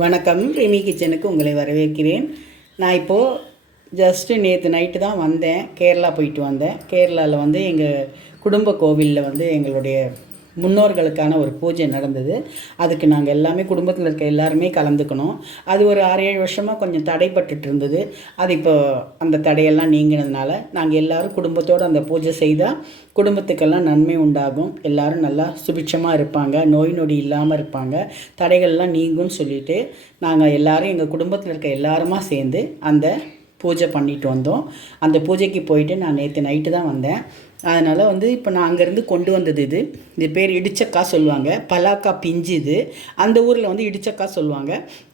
வணக்கம். ரிமி கிச்சனுக்கு உங்களை வரவேற்கிறேன். நான் இப்போது ஜஸ்ட்டு நேற்று நைட்டு தான் வந்தேன். கேரளா போயிட்டு வந்தேன். கேரளாவில் வந்து எங்கள் குடும்ப கோவிலில் வந்து எங்களுடைய முன்னோர்களுக்கான ஒரு பூஜை நடந்தது. அதுக்கு நாங்கள் எல்லாமே குடும்பத்தில் இருக்க எல்லாருமே கலந்துக்கணும். அது ஒரு 6-7 வருஷமாக கொஞ்சம் தடைப்பட்டுட்டு இருந்தது. அது இப்போ அந்த தடையெல்லாம் நீங்கினதுனால நாங்கள் எல்லோரும் குடும்பத்தோடு அந்த பூஜை செய்தால் குடும்பத்துக்கெல்லாம் நன்மை உண்டாகும், எல்லோரும் நல்லா சுபிட்சமாக இருப்பாங்க, நோய் நொடி இல்லாமல் இருப்பாங்க, தடைகள்லாம் நீங்கும்னு சொல்லிவிட்டு நாங்கள் எல்லோரும் எங்கள் குடும்பத்தில் இருக்க எல்லாருமா சேர்ந்து அந்த பூஜை பண்ணிட்டு வந்தோம். அந்த பூஜைக்கு போயிட்டு நான் நேற்று நைட்டு தான் வந்தேன். அதனால் வந்து இப்போ நான் அங்கேருந்து கொண்டு வந்தது இது பேர் இடிச்சக்காய் சொல்லுவாங்க. பலாக்காய் பிஞ்சு இது. அந்த ஊரில் வந்து இடிச்சக்காய் சொல்லுவாங்க.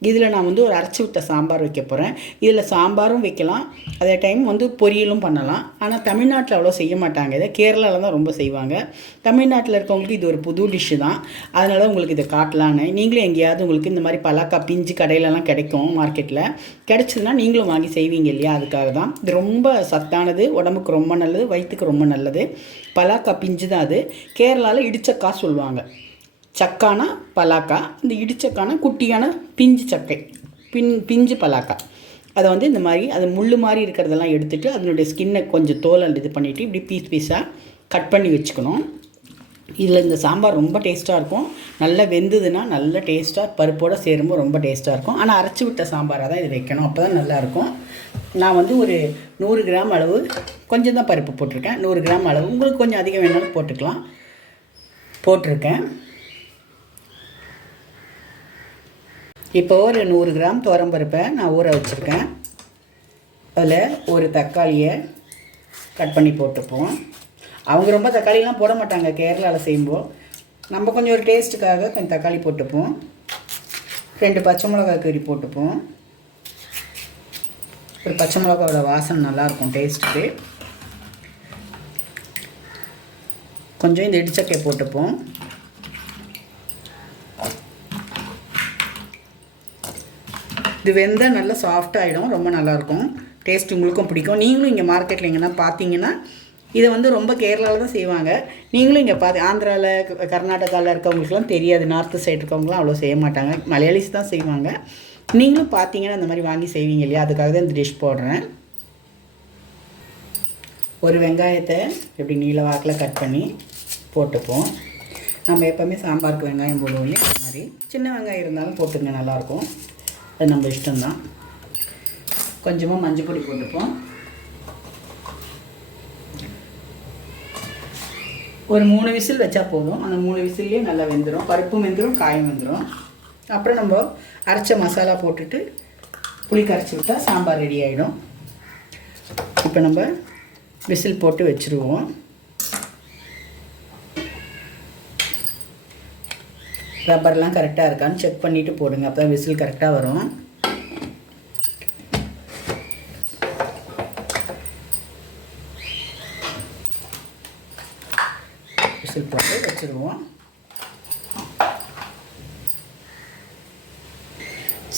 இதில் நான் வந்து ஒரு அரைச்சி விட்ட சாம்பார் வைக்க போகிறேன். இதில் சாம்பாரும் வைக்கலாம், அதே டைம் வந்து பொரியலும் பண்ணலாம். ஆனால் தமிழ்நாட்டில் அவ்வளோ செய்ய மாட்டாங்க. இதை கேரளாவில் தான் ரொம்ப செய்வாங்க. தமிழ்நாட்டில் இருக்கவங்களுக்கு இது ஒரு புது டிஷ்ஷு தான். அதனால உங்களுக்கு இதை காட்டலான்னு. நீங்களும் எங்கேயாவது உங்களுக்கு இந்த மாதிரி பலாக்காய் பிஞ்சு கடையிலலாம் கிடைக்கும், மார்க்கெட்டில் கிடைச்சதுன்னா நீங்களும் வாங்கி செய்வீங்க இல்லையா? அதுக்காக தான். இது ரொம்ப சத்தானது, உடம்புக்கு ரொம்ப நல்லது, வயிற்றுக்கு ரொம்ப நல்லது. பலாக்காய் பிஞ்சு தான் அது. கேரளாவில் இடிச்சக்காய் சொல்லுவாங்க. சக்கானா பலாக்காய், இந்த இடிச்சக்கானா குட்டியான பிஞ்சு சக்கை, பிஞ்சு பலாக்காய். அதை வந்து இந்த மாதிரி அது முள் மாதிரி இருக்கிறதெல்லாம் எடுத்துகிட்டு அதனுடைய ஸ்கின்னை கொஞ்சம் தோல் இது பண்ணிவிட்டு இப்படி பீஸாக கட் பண்ணி வச்சுக்கணும். இதில் இந்த சாம்பார் ரொம்ப டேஸ்ட்டாக இருக்கும். நல்லா வெந்ததுன்னா நல்ல டேஸ்ட்டாக பருப்போடு சேரும்போது ரொம்ப டேஸ்ட்டாக இருக்கும். ஆனால் அரைச்சி விட்ட சாம்பாராக தான் இது வைக்கணும், அப்போ தான் நல்லாயிருக்கும். நான் வந்து ஒரு 100 கிராம் அளவு கொஞ்சம் தான் பருப்பு போட்டிருக்கேன். 100 கிராம் அளவு, உங்களுக்கு கொஞ்சம் அதிகம் வேணாலும் போட்டுக்கலாம், போட்டிருக்கேன். இப்போது ஒரு 100 கிராம் துவரம்பருப்பை நான் ஊற வச்சுருக்கேன். அதில் ஒரு தக்காளியை கட் பண்ணி போட்டுப்போம். அவங்க ரொம்ப தக்காளிலாம் போட மாட்டாங்க கேரளாவில் செய்யும்போது. நம்ம கொஞ்சம் ஒரு டேஸ்ட்டுக்காக கொஞ்சம் தக்காளி போட்டுப்போம். 2 பச்சை மிளகாய் கீரி போட்டுப்போம். ஒரு பச்சை மிளகாவோட வாசனை நல்லாயிருக்கும் டேஸ்ட்டுக்கு. கொஞ்சம் இந்த இடிச்சக்காய் போட்டுப்போம். இது வெந்தால் நல்லா சாஃப்டாகிடும், ரொம்ப நல்லாயிருக்கும். டேஸ்ட் உங்களுக்கும் பிடிக்கும். நீங்களும் இங்கே மார்க்கெட்டில் எங்கன்னா பார்த்தீங்கன்னா இதை வந்து ரொம்ப கேரளாவில் தான் செய்வாங்க. நீங்களும் இங்கே ஆந்திராவில் கர்நாடகாவில் இருக்கவங்களுக்குலாம் தெரியாது. நார்த்து சைடு இருக்கவங்களாம் அவ்வளோ செய்ய மாட்டாங்க, மலையாளிஸ் தான் செய்வாங்க. நீங்களும் பார்த்தீங்கன்னா அந்த மாதிரி வாங்கி செய்வீங்க இல்லையா? அதுக்காக தான் இந்த டிஷ் போடுறேன். ஒரு வெங்காயத்தை இப்படி நீல வாக்கில் கட் பண்ணி போட்டுப்போம். நம்ம எப்போவுமே சாம்பாருக்கு வெங்காயம் போடுவோம் இல்லையா? அந்த மாதிரி சின்ன வெங்காயம் இருந்தாலும் போட்டுங்க, நல்லாயிருக்கும். அது நம்ம இஷ்டம்தான். கொஞ்சமாக மஞ்சள் பொடி போட்டுப்போம். ஒரு 3 விசில் வச்சா போதும். அந்த 3 விசில்லேயே நல்லா வெந்துடும். பருப்பும் வெந்துடும், காயும் வெந்துடும். அப்புறம் நம்ம அரைச்ச மசாலா போட்டுட்டு புளி கரைச்சி விட்டால் சாம்பார் ரெடி ஆகிடும். இப்போ நம்ம விசில் போட்டு வச்சுருவோம். ரப்பர்லாம் கரெக்டாக இருக்கான்னு செக் பண்ணிவிட்டு போடுங்க, அப்போ தான் விசில் கரெக்டாக வரும். விசில் போட்டு வச்சுருவோம்.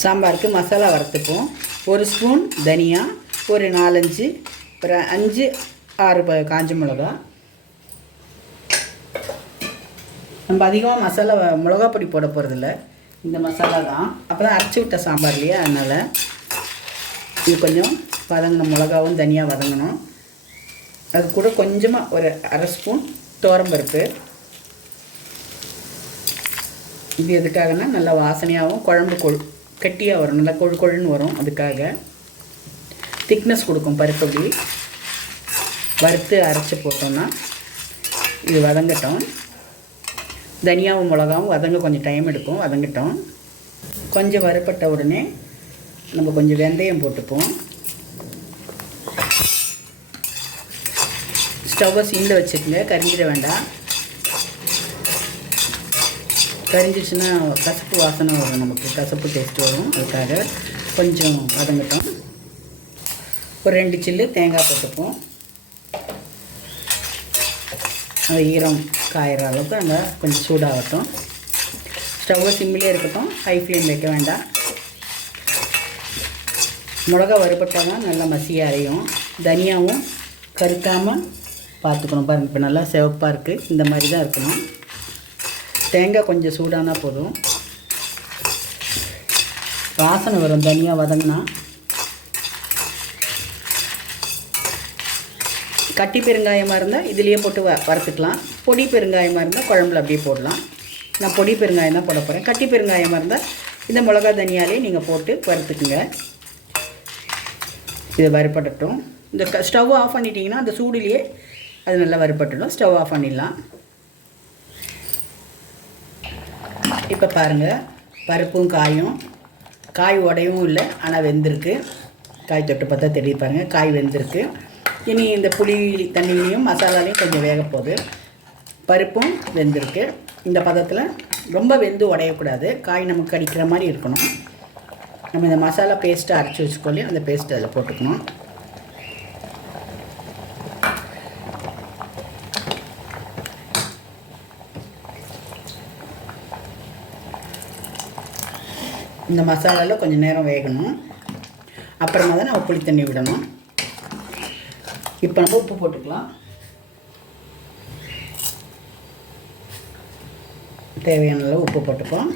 சாம்பாருக்கு மசாலா வறுத்துப்போம். 1 ஸ்பூன் தனியா, ஒரு 4-5 ஒரு 5-6 காஞ்ச மிளகா. நம்ம அதிகமாக மசாலா மிளகா பொடி போட போகிறதில்ல, இந்த மசாலா தான். அப்போ தான் அரைச்சி விட்ட சாம்பார் இல்லையா? அதனால் இது கொஞ்சம் வதங்கணும், மிளகாவும் தனியாக வதங்கணும். அது கூட கொஞ்சமாக ஒரு 1/2 ஸ்பூன் துவரம்பருப்பு. இது எதுக்காகனா நல்லா வாசனையாகவும் குழம்பு கட்டியாக வரும், நல்லா கொழுன்னு வரும். அதுக்காக திக்னஸ் கொடுக்கும். பருப்பு அப்படி வறுத்து அரைச்சி போட்டோம்னா இது வதங்கட்டும். தனியாவும் மிளகாவும் வதங்க கொஞ்சம் டைம் எடுக்கும், வதங்கட்டும். கொஞ்சம் வறுப்பட்ட உடனே நம்ம கொஞ்சம் வெந்தயம் போட்டுப்போம். ஸ்டவ்வை சீண்டில் வச்சுக்கோங்க, கரிஞ்சிட வேண்டாம். கரிஞ்சிச்சுன்னா கசப்பு வாசனை வரும், நமக்கு கசப்பு டேஸ்ட் வரும். அதுக்காக கொஞ்சம் வதங்கட்டும். ஒரு 2 சில்லு தேங்காய் போட்டுப்போம். அது ஈரம் காயிற அளவுக்கு நம்ம கொஞ்சம் சூடாகட்டும். ஸ்டவ்வை சிம்மிலே இருக்கட்டும், ஹை ஃப்ளேம் வைக்க வேண்டாம். மிளகா வறுபட்டால் தான் நல்லா மசியாக அரையும். தனியாகவும் கருக்காமல் பார்த்துக்கணும். பாருங்கள், இப்போ நல்லா சிவப்பாக இருக்குது, இந்த மாதிரி தான் இருக்கணும். தேங்காய் கொஞ்சம் சூடானா போதும். வாசனை வரும் தனியாக வதங்கினா. கட்டி பெருங்காயமாக இருந்தால் இதிலேயே போட்டு வறுத்துக்கலாம். பொடி பெருங்காயமாக இருந்தால் குழம்புல அப்படியே போடலாம். நான் பொடி பெருங்காயம் தான் போட போகிறேன். கட்டி பெருங்காயமாக இருந்தால் இந்த மிளகா தனியாலே நீங்கள் போட்டு வறுத்துக்குங்க. இது வறுப்படட்டும். இந்த ஸ்டவ் ஆஃப் பண்ணிட்டீங்கன்னா அந்த சூடிலேயே அது நல்லா வறுப்பட்டுடும். ஸ்டவ் ஆஃப் பண்ணிடலாம். இப்போ பாருங்கள், பருப்பும் காயும், காய் உடையவும் இல்லை, ஆனால் வெந்திருக்கு. காய் தொட்டு பார்த்தா தெரிய பாருங்கள், காய் வெந்திருக்கு. இனி இந்த புளி தண்ணியிலையும் மசாலாலையும் கொஞ்சம் வேக போகுது. பருப்பும் வெந்திருக்கு. இந்த பதத்தில் ரொம்ப வெந்து உடையக்கூடாது, காய் நமக்கு கடிக்கிற மாதிரி இருக்கணும். நம்ம இந்த மசாலா பேஸ்ட்டை அரைச்சி வச்சுக்கொள்ளி அந்த பேஸ்ட்டு அதில் போட்டுக்கணும். இந்த மசாலாவில் கொஞ்சம் நேரம் வேகணும். அப்புறமா தான் நம்ம புளி தண்ணி விடணும். இப்போ நம்ம உப்பு போட்டுக்கலாம். தேவையான அளவு உப்பு போட்டுப்போம்.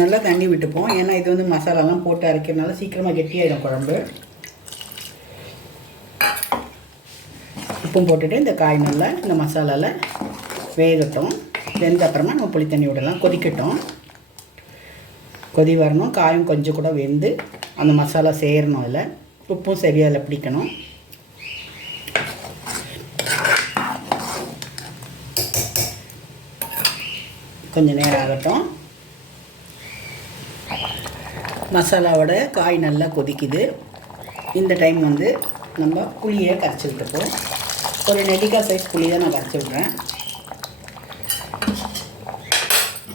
நல்லா தண்ணி விட்டுப்போம். ஏன்னா இது வந்து மசாலாலாம் போட்டு அரைக்கிறதுனால சீக்கிரமாக கெட்டியாயிடும் குழம்பு. உப்பும் போட்டுட்டு இந்த காய் நல்லா இந்த மசாலாவில் வேகட்டும். வெந்த அப்புறமா நம்ம புளி தண்ணி விடலாம். கொதிக்கட்டும். கொதி வரணும். காயும் கொஞ்சம் கூட வெந்து அந்த மசாலா சேரணும். அதில் உப்பும் சரியாக அதில் பிடிக்கணும். கொஞ்சம் நேரம் ஆகட்டும். மசாலாவோட காய் நல்லா கொதிக்குது. இந்த டைம் வந்து நம்ம புளியை கரைச்சி விட்டுப்போம். ஒரு நெல்லிக்காய் சைஸ் புளி தான் நான் கரைச்சி விட்றேன்.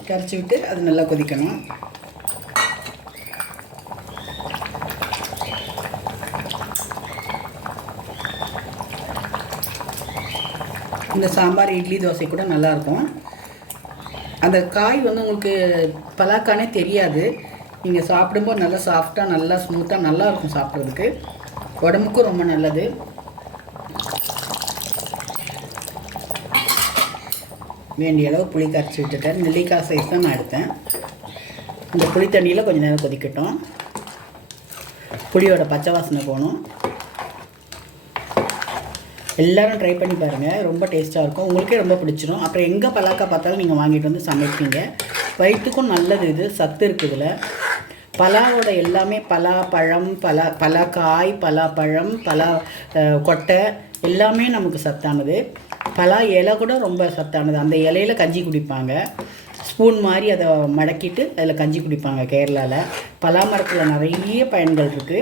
கரைச்சி விட்டு அது நல்லா கொதிக்கணும். இந்த சாம்பார் இட்லி தோசை கூட நல்லாயிருக்கும். அந்த காய் வந்து உங்களுக்கு பலாக்கானே தெரியாது. நீங்கள் சாப்பிடும்போது நல்லா சாஃப்டாக நல்லா ஸ்மூத்தாக நல்லாயிருக்கும் சாப்பிட்றதுக்கு. உடம்புக்கும் ரொம்ப நல்லது. வேண்டிய அளவு புளி கரைச்சி விட்டுட்டேன். நெல்லிக்காய் சைஸ் தான் நான் எடுத்தேன். இந்த புளி தண்ணியில் கொஞ்சம் நேரம் கொதிக்கட்டும். புளியோட பச்சை வாசனை போகணும். எல்லோரும் ட்ரை பண்ணி பாருங்கள், ரொம்ப டேஸ்ட்டாக இருக்கும். உங்களுக்கே ரொம்ப பிடிச்சிரும். அப்புறம் எங்கே பலாக்கா பார்த்தாலும் நீங்கள் வாங்கிட்டு வந்து சமைப்பீங்க. வயிற்றுக்கும் நல்லது. இது சத்து இருக்குது இதில். பலாவோட எல்லாமே பலாப்பழம், பலாக்காய், பலாப்பழம், பலா கொட்டை எல்லாமே நமக்கு சத்தானது. பலா இலை கூட ரொம்ப சத்தானது. அந்த இலையில் கஞ்சி குடிப்பாங்க. ஸ்பூன் மாதிரி அதை மடக்கிட்டு அதில் கஞ்சி குடிப்பாங்க கேரளாவில். பலா மரத்தில் நிறைய பயன்கள் இருக்குது.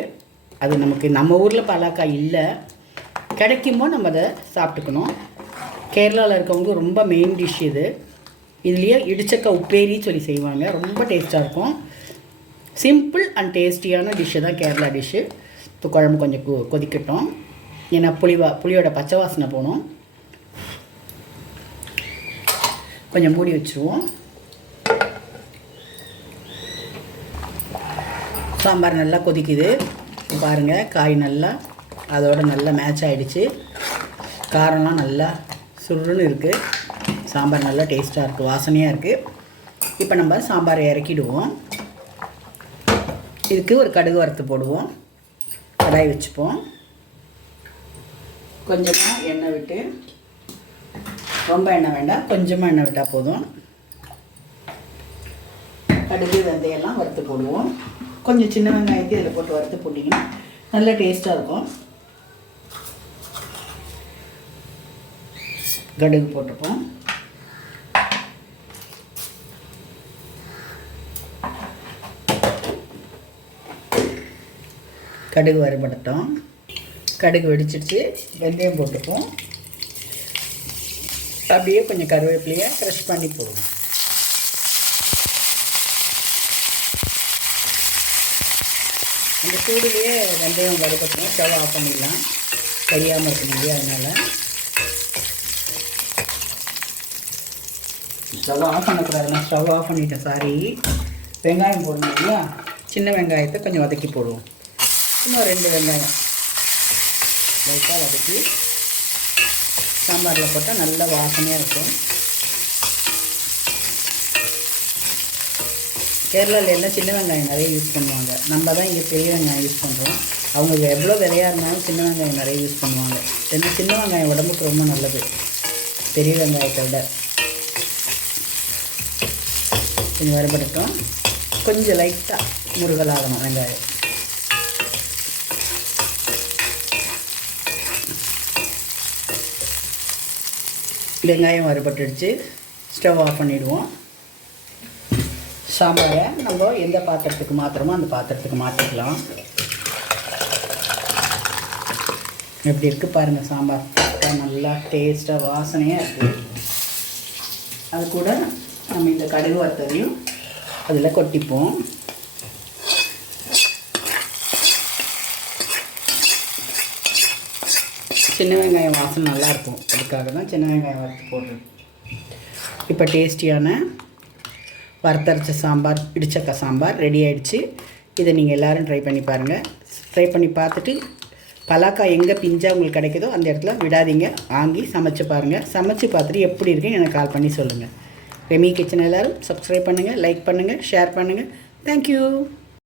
அது நமக்கு நம்ம ஊரில் பலாக்காய் இல்லை, கிடைக்கும்போது நம்ம அதை சாப்பிட்டுக்கணும். கேரளாவில் இருக்கவங்க ரொம்ப மெயின் டிஷ் இது. இதுலேயே இடிச்சக்காய் உப்பேரி சொல்லி செய்வாங்க. ரொம்ப டேஸ்ட்டாக இருக்கும். சிம்பிள் அண்ட் டேஸ்டியான டிஷ்ஷு தான் கேரளா டிஷ்ஷு. இப்போ குழம்பு கொஞ்சம் கொதிக்கட்டும். ஏன்னா புளியோட பச்சை வாசனை போகணும். கொஞ்சம் மூடி வச்சுருவோம். சாம்பார் நல்லா கொதிக்குது. பாருங்கள், காய் நல்லா அதோட நல்லா மேட்ச் ஆகிடுச்சு. காரம்லாம் நல்லா சுருன்னு இருக்குது. சாம்பார் நல்லா டேஸ்ட்டாக இருக்குது, வாசனையாக இருக்குது. இப்போ நம்ம சாம்பாரை இறக்கிடுவோம். இதுக்கு ஒரு கடுகு வறுத்து போடுவோம். கடாய் வச்சுப்போம். கொஞ்சமாக எண்ணெய் விட்டு, ரொம்ப எண்ணெய் வேண்டாம், கொஞ்சமாக எண்ணெய் விட்டால் போதும். கடுகு வெந்தயம்லாம் வறுத்து போடுவோம். கொஞ்சம் சின்ன வெங்காயத்தை இதில் போட்டு வறுத்து போட்டிங்கன்னா நல்ல டேஸ்ட்டாக இருக்கும். கடுகு போட்டுப்போம். கடுகு வறுபடட்டும். கடுகு வெடிச்சிடுச்சு. வெந்தயம் போட்டுப்போம். அப்படியே கொஞ்சம் கருவேப்பிலையை க்ரஷ் பண்ணி போடுவோம். அந்த சூடுலேயே வெந்தயம் வறுபட்டோம். ஸ்டவ் ஆஃப் பண்ணிடலாம், கரியாமல் இருக்கணும் இல்லையா, அதனால் ஸ்டவ் ஆஃப் பண்ணக்கூடாது. நான் ஸ்டவ் ஆஃப் பண்ணிட்டேன், சாரி. வெங்காயம் போடணும் இல்லையா, சின்ன வெங்காயத்தை கொஞ்சம் வதக்கி போடுவோம். இன்னும் 2 வெங்காயம் லைட்டாக வதக்கி சாம்பாரில் போட்டால் நல்ல வாசனையாக இருக்கும். கேரளாவில் எல்லாம் சின்ன வெங்காயம் நிறைய யூஸ் பண்ணுவாங்க. நம்ம தான் இங்கே பெரிய வெங்காயம் யூஸ் பண்ணுறோம். அவங்களுக்கு எவ்வளோ விலையாக இருந்தாலும் சின்ன வெங்காயம் நிறைய யூஸ் பண்ணுவாங்க. ஏன்னா சின்ன வெங்காயம் உடம்புக்கு ரொம்ப நல்லது பெரிய வெங்காயத்தை விட. கொஞ்சம் வறுபடட்டும். கொஞ்சம் லைட்டாக முருகலாகணும் வெங்காயம். வெங்காயம் வறுபட்டுடுச்சு. ஸ்டவ் ஆஃப் பண்ணிவிடுவோம். சாம்பாரை நம்ம எந்த பாத்திரத்துக்கு மாத்திரமோ அந்த பாத்திரத்துக்கு மாற்றிக்கலாம். எப்படி இருக்குது பாருங்கள் சாம்பார். நல்லா டேஸ்ட்டாக வாசனையாக இருக்குது. அது கூட நம்ம இந்த கடுகு வத்தலையும் அதில் கொட்டிப்போம். சின்ன வெங்காயம் வாசனை நல்லாயிருக்கும். அதுக்காக தான் சின்ன வெங்காயம் வறுத்து போடுறேன். இப்போ டேஸ்டியான வறுத்தரைச்ச சாம்பார், இடிச்சக்காய் சாம்பார் ரெடி ஆகிடுச்சு. இதை நீங்கள் எல்லோரும் ட்ரை பண்ணி பாருங்கள். ட்ரை பண்ணி பார்த்துட்டு பலாக்காய் எங்கே பிஞ்சாக உங்களுக்கு கிடைக்குதோ அந்த இடத்துல விடாதீங்க, வாங்கி சமைச்சு பாருங்கள். சமைச்சு பார்த்துட்டு எப்படி இருக்குன்னு எனக்கு கால் பண்ணி சொல்லுங்கள். ரெமி கிச்சன் எல்லோரும் சப்ஸ்கிரைப் பண்ணுங்கள், லைக் பண்ணுங்கள், ஷேர் பண்ணுங்கள். தேங்க்யூ.